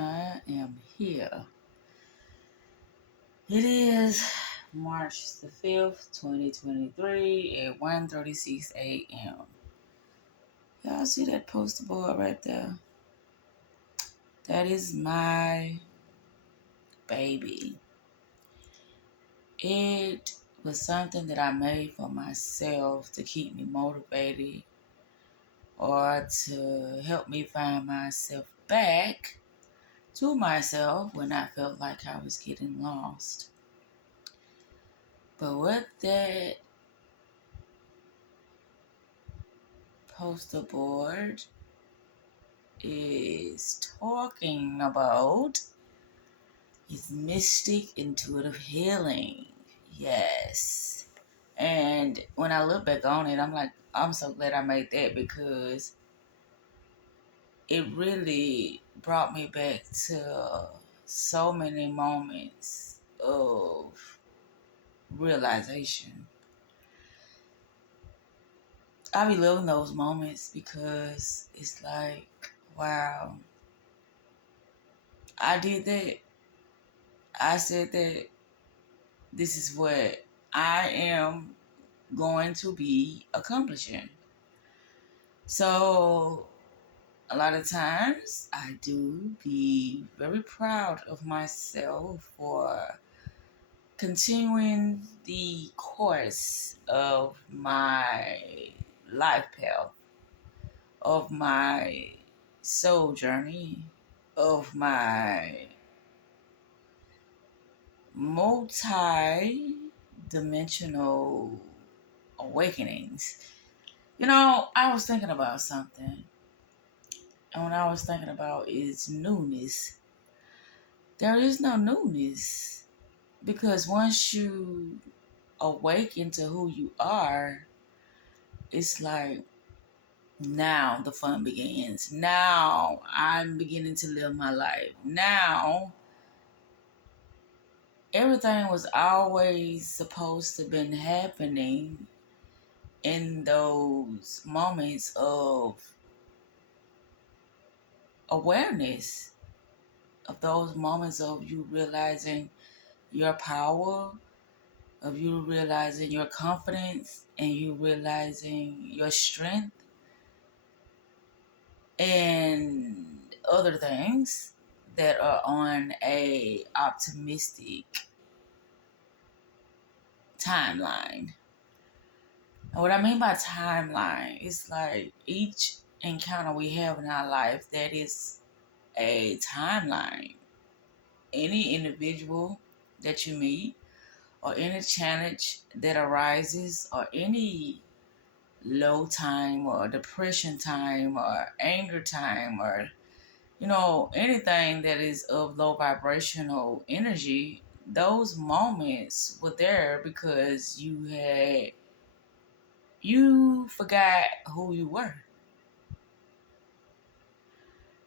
I am here. It is March the 5th, 2023 at 1:36 a.m. Y'all see that poster board right there? That is my baby. It was something that I made for myself to keep me motivated or to help me find myself back to myself when I felt like I was getting lost. But what that poster board is talking about is mystic intuitive healing. Yes. And when I look back on it, I'm like, I'm so glad I made that because it really brought me back to so many moments of realization. I be loving those moments because it's like, wow, I did that. I said that this is what I am going to be accomplishing. So a lot of times I do be very proud of myself for continuing the course of my life path, of my soul journey, of my multi-dimensional awakenings. I was thinking about something. And what I was thinking about is newness. There is no newness. Because once you awaken to who you are, it's like now the fun begins. Now I'm beginning to live my life. Now everything was always supposed to have been happening in those moments of awareness, of those moments of you realizing your power, of you realizing your confidence, and you realizing your strength, and other things that are on a optimistic timeline. And what I mean by timeline is like each encounter we have in our life, that is a timeline. Any individual that you meet, or any challenge that arises, or any low time, or depression time, or anger time, or anything that is of low vibrational energy, those moments were there because you forgot who you were.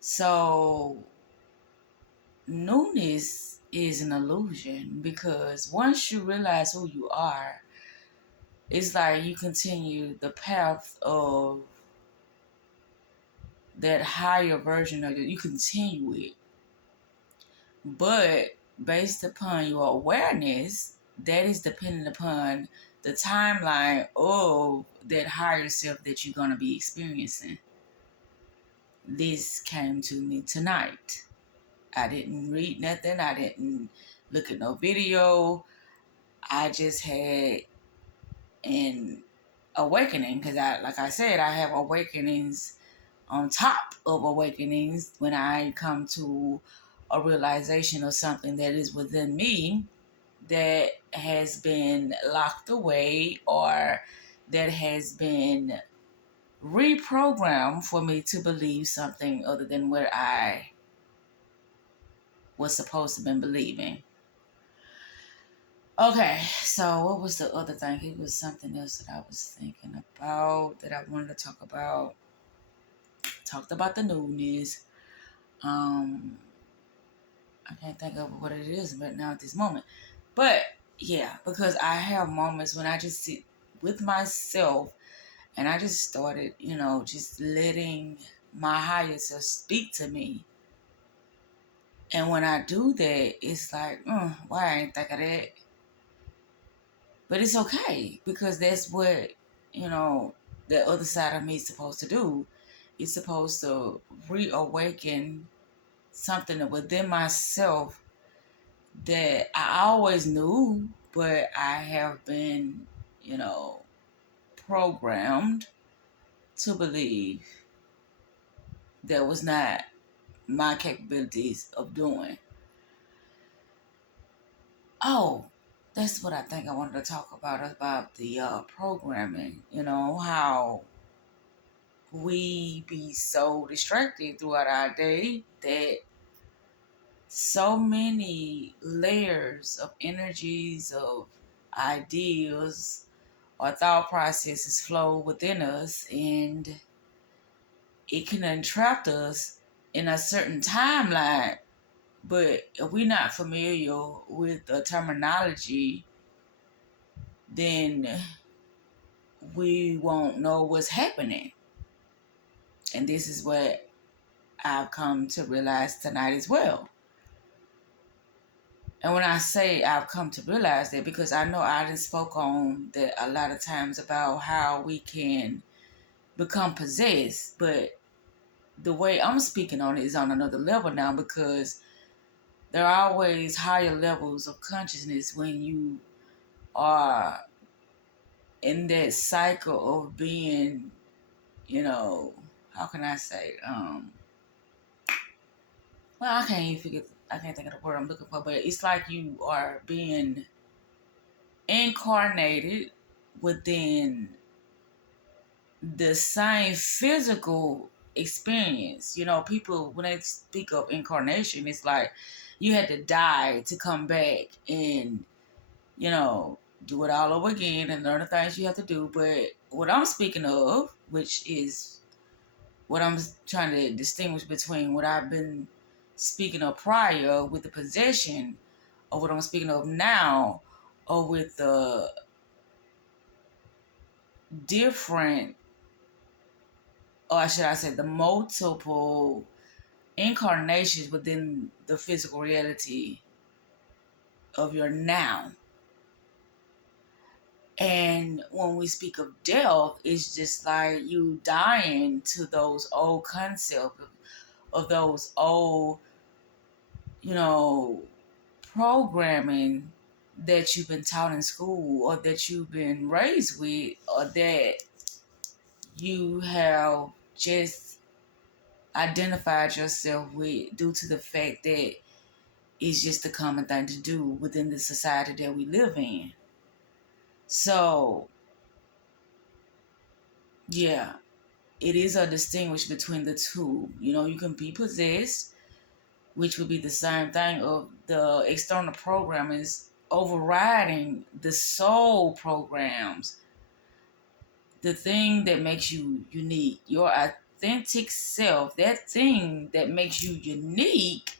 So newness is an illusion, because once you realize who you are, it's like you continue the path of that higher version of you continue it. But based upon your awareness, that is dependent upon the timeline of that higher self that you're going to be experiencing. This came to me tonight. I didn't read nothing. I didn't look at no video. I just had an awakening, because like I said, I have awakenings on top of awakenings when I come to a realization of something that is within me that has been locked away, or that has been reprogrammed for me to believe something other than what I was supposed to have been believing. Okay, so what was the other thing? It was something else that I was thinking about that I wanted to talk about. Talked about the newness. I can't think of what it is right now at this moment. But yeah, because I have moments when I just sit with myself and I just started, just letting my higher self speak to me. And when I do that, it's like, why I ain't think of that? But it's okay because that's what, the other side of me is supposed to do. It's supposed to reawaken something within myself that I always knew, but I have been, you know, programmed to believe that was not my capabilities of doing. Oh, that's what I think I wanted to talk about the programming. How we be so distracted throughout our day that so many layers of energies, of ideas, or thought processes flow within us, and it can entrap us in a certain timeline. But if we're not familiar with the terminology, then we won't know what's happening. And this is what I've come to realize tonight as well. And when I say I've come to realize that, because I know I done spoke on that a lot of times about how we can become possessed, but the way I'm speaking on it is on another level now, because there are always higher levels of consciousness when you are in that cycle of being, how can I say, well, I can't think of the word I'm looking for, but it's like you are being incarnated within the same physical experience. People, when they speak of incarnation, it's like you had to die to come back and, do it all over again and learn the things you have to do. But what I'm speaking of, which is what I'm trying to distinguish between what I've been speaking of prior with the possession, or what I'm speaking of now, or with the different, or should I say, the multiple incarnations within the physical reality of your now. And when we speak of death, it's just like you dying to those old concepts of those old, programming that you've been taught in school, or that you've been raised with, or that you have just identified yourself with due to the fact that it's just a common thing to do within the society that we live in. So, yeah, it is a distinguish between the two. You can be possessed, which would be the same thing of the external program is overriding the soul programs, the thing that makes you unique, your authentic self. That thing that makes you unique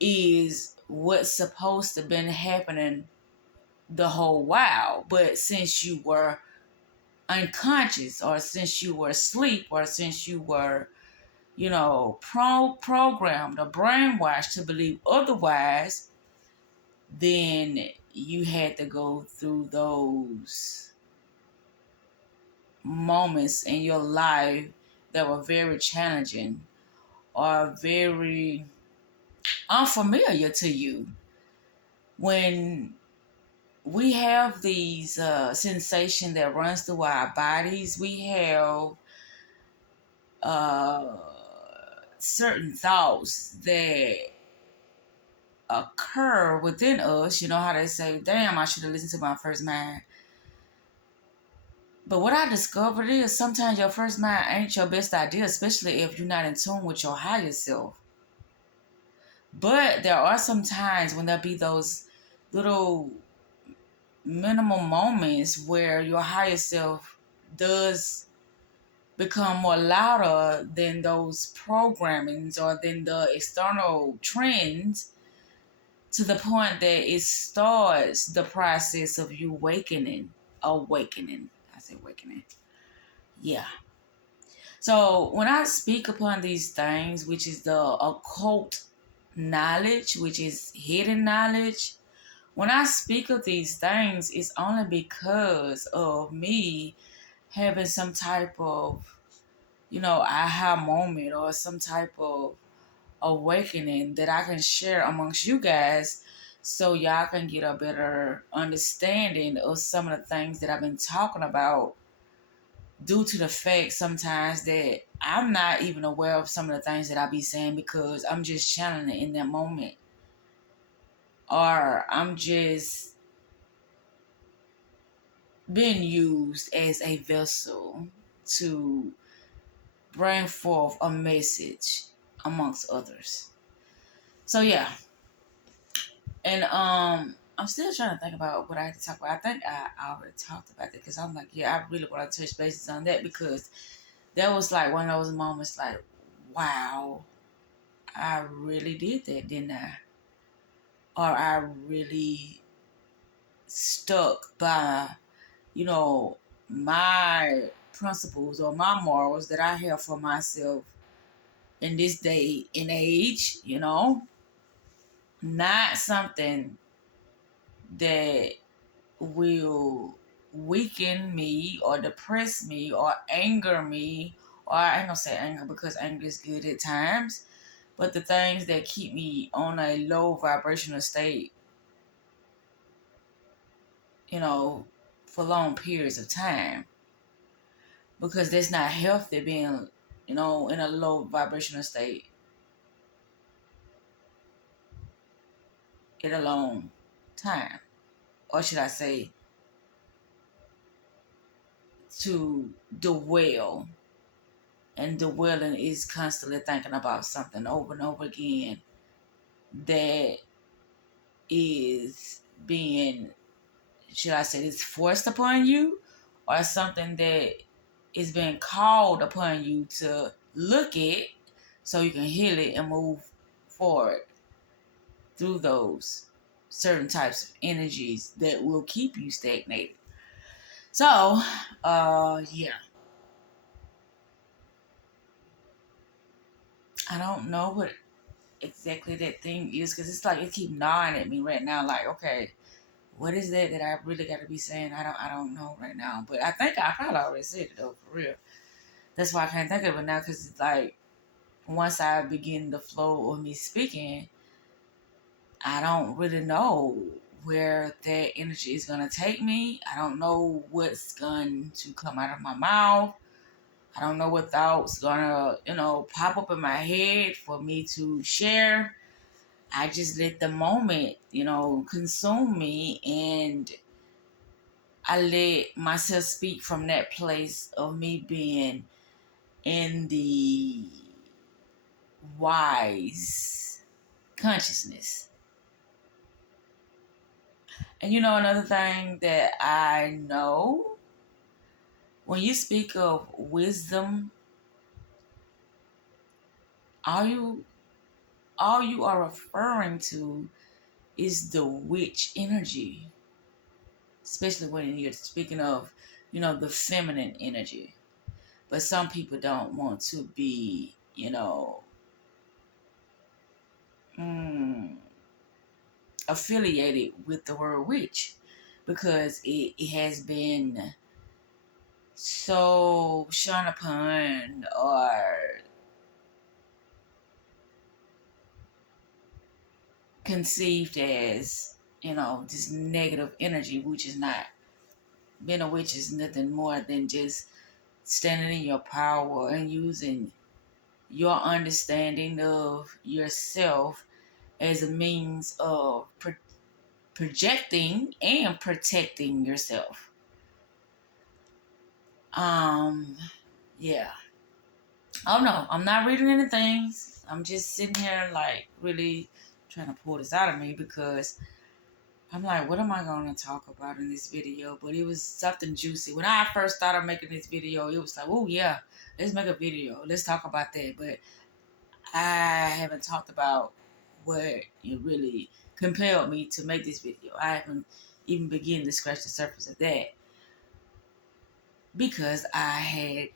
is what's supposed to been happening the whole while. But since you were unconscious, or since you were asleep, or since you were, programmed or brainwashed to believe otherwise, then you had to go through those moments in your life that were very challenging or very unfamiliar to you. When we have these sensation that runs through our bodies, we have uh, certain thoughts that occur within us. You know how they say, damn, I should have listened to my first mind. But what I discovered is sometimes your first mind ain't your best idea, especially if you're not in tune with your higher self. But there are some times when there be those little minimal moments where your higher self does become more louder than those programmings or than the external trends, to the point that it starts the process of you awakening. I say awakening. Yeah. So when I speak upon these things, which is the occult knowledge, which is hidden knowledge. When I speak of these things, it's only because of me having some type of, aha moment or some type of awakening that I can share amongst you guys so y'all can get a better understanding of some of the things that I've been talking about, due to the fact sometimes that I'm not even aware of some of the things that I be saying because I'm just channeling it in that moment. Or I'm just being used as a vessel to bring forth a message amongst others. So yeah. And I'm still trying to think about what I had to talk about. I think I already talked about that because I'm like, yeah, I really want to touch bases on that because that was like one of those moments like, wow, I really did that, didn't I? Or I really stuck by, you know, my principles or my morals that I have for myself in this day and age, not something that will weaken me or depress me or anger me. Or I ain't gonna say anger because anger is good at times, but the things that keep me on a low vibrational state, for long periods of time, because that's not healthy being, in a low vibrational state at a long time. Or should I say, to dwell. And dwelling is constantly thinking about something over and over again that is being, should I say, is forced upon you, or something that is being called upon you to look at so you can heal it and move forward through those certain types of energies that will keep you stagnated. So, yeah. I don't know what exactly that thing is because it's like it keep gnawing at me right now. Like, okay, what is that I really got to be saying? I don't know right now. But I think I probably already said it though, for real. That's why I can't think of it now because it's like once I begin the flow of me speaking, I don't really know where that energy is gonna take me. I don't know what's going to come out of my mouth. I don't know what thoughts gonna, pop up in my head for me to share. I just let the moment, consume me, and I let myself speak from that place of me being in the wise consciousness. And another thing that I know, when you speak of wisdom, all you are referring to is the witch energy, especially when you're speaking of, the feminine energy. But some people don't want to be, affiliated with the word witch because it has been so shone upon or conceived as, this negative energy, which is not. Being a witch is nothing more than just standing in your power and using your understanding of yourself as a means of projecting and protecting yourself. Yeah. Oh no, I'm not reading anything. I'm just sitting here like really trying to pull this out of me because I'm like, what am I going to talk about in this video? But it was something juicy. When I first started making this video, it was like, oh yeah, let's make a video. Let's talk about that. But I haven't talked about what it really compelled me to make this video. I haven't even begun to scratch the surface of that because I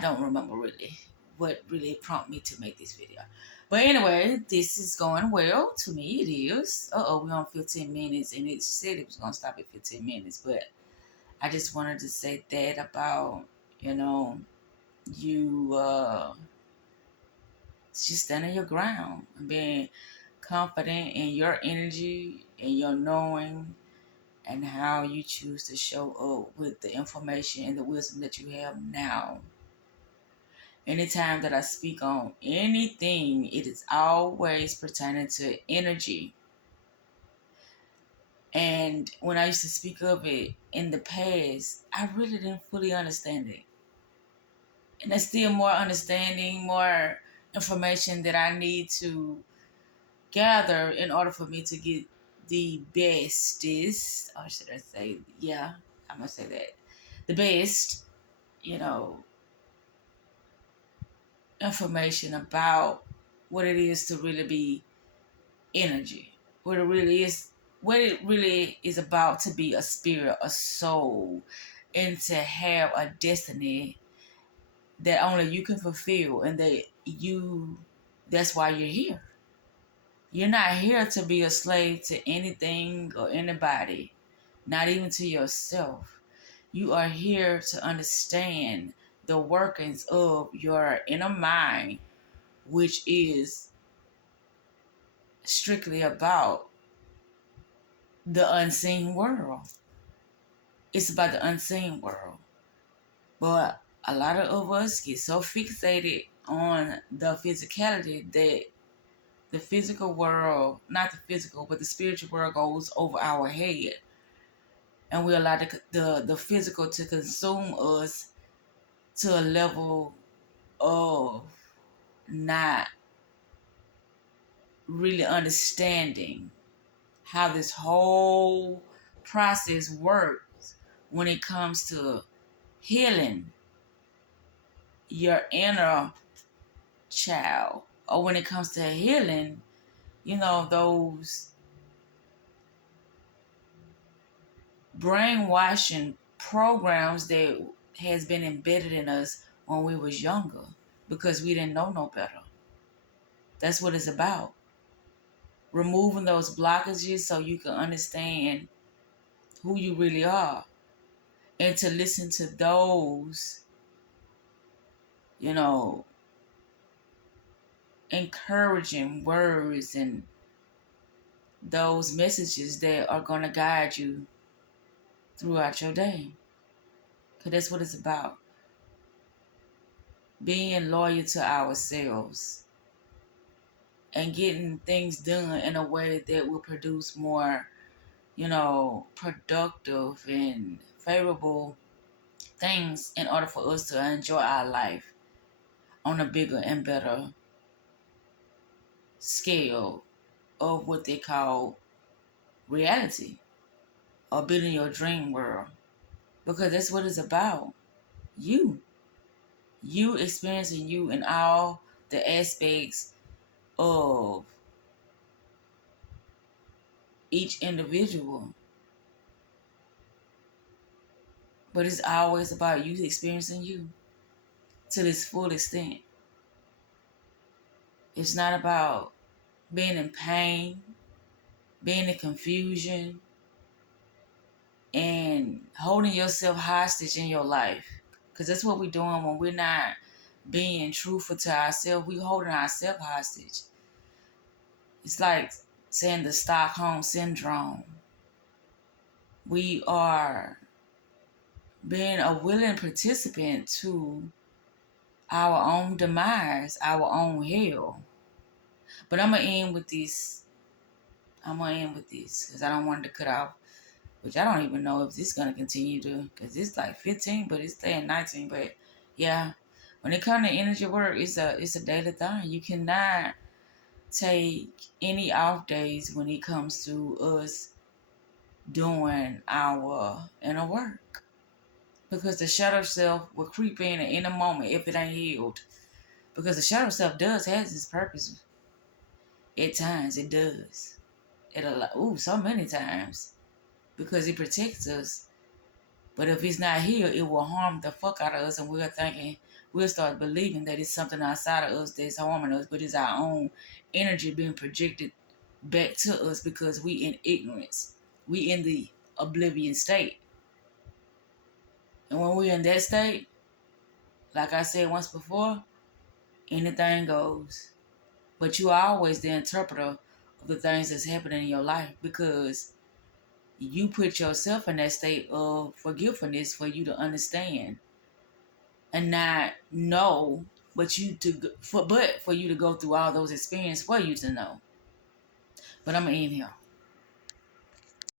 don't remember really what really prompted me to make this video. But anyway, this is going well. To me, it is. We're on 15 minutes, and it said it was going to stop at 15 minutes. But I just wanted to say that about, you just standing your ground and being confident in your energy and your knowing and how you choose to show up with the information and the wisdom that you have now. Anytime that I speak on anything, it is always pertaining to energy. And when I used to speak of it in the past, I really didn't fully understand it. And there's still more understanding, more information that I need to gather in order for me to get the bestest, or should I say, yeah, I'm going to say that. The best, information about what it is to really be energy, what it really is about to be a spirit, a soul, and to have a destiny that only you can fulfill, and that's why you're here. You're not here to be a slave to anything or anybody, not even to yourself. You are here to understand the workings of your inner mind, which is strictly about the unseen world. It's about the unseen world. But a lot of us get so fixated on the physicality that the physical world, not the physical, but the spiritual world goes over our head. And we allow the physical to consume us to a level of not really understanding how this whole process works when it comes to healing your inner child, or when it comes to healing, those brainwashing programs that has been embedded in us when we was younger because we didn't know no better. That's what it's about. Removing those blockages so you can understand who you really are, and to listen to those, encouraging words and those messages that are going to guide you throughout your day. Because that's what it's about. Being loyal to ourselves and getting things done in a way that will produce more, productive and favorable things in order for us to enjoy our life on a bigger and better scale of what they call reality, or building your dream world. Because that's what it's about. You experiencing you in all the aspects of each individual. But it's always about you experiencing you to this full extent. It's not about being in pain, being in confusion, and holding yourself hostage in your life. Because that's what we're doing when we're not being truthful to ourselves. We're holding ourselves hostage. It's like saying the Stockholm Syndrome. We are being a willing participant to our own demise, our own hell. But I'm going to end with this. Because I don't want it to cut off. Which I don't even know if this is going to continue to. Because it's like 15, but it's staying 19. But yeah, when it comes to energy work, it's a daily thing. You cannot take any off days when it comes to us doing our inner work. Because the shadow self will creep in a moment if it ain't healed. Because the shadow self has its purpose. At times it does. So many times. Because it protects us. But if it's not healed, it will harm the fuck out of us, and we're thinking we'll start believing that it's something outside of us that's harming us, but it's our own energy being projected back to us because we in ignorance. We in the oblivion state. And when we're in that state, like I said once before, anything goes. But you are always the interpreter of the things that's happening in your life because you put yourself in that state of forgiveness for you to understand and not know, but for you to go through all those experiences for you to know. But I'm gonna end here.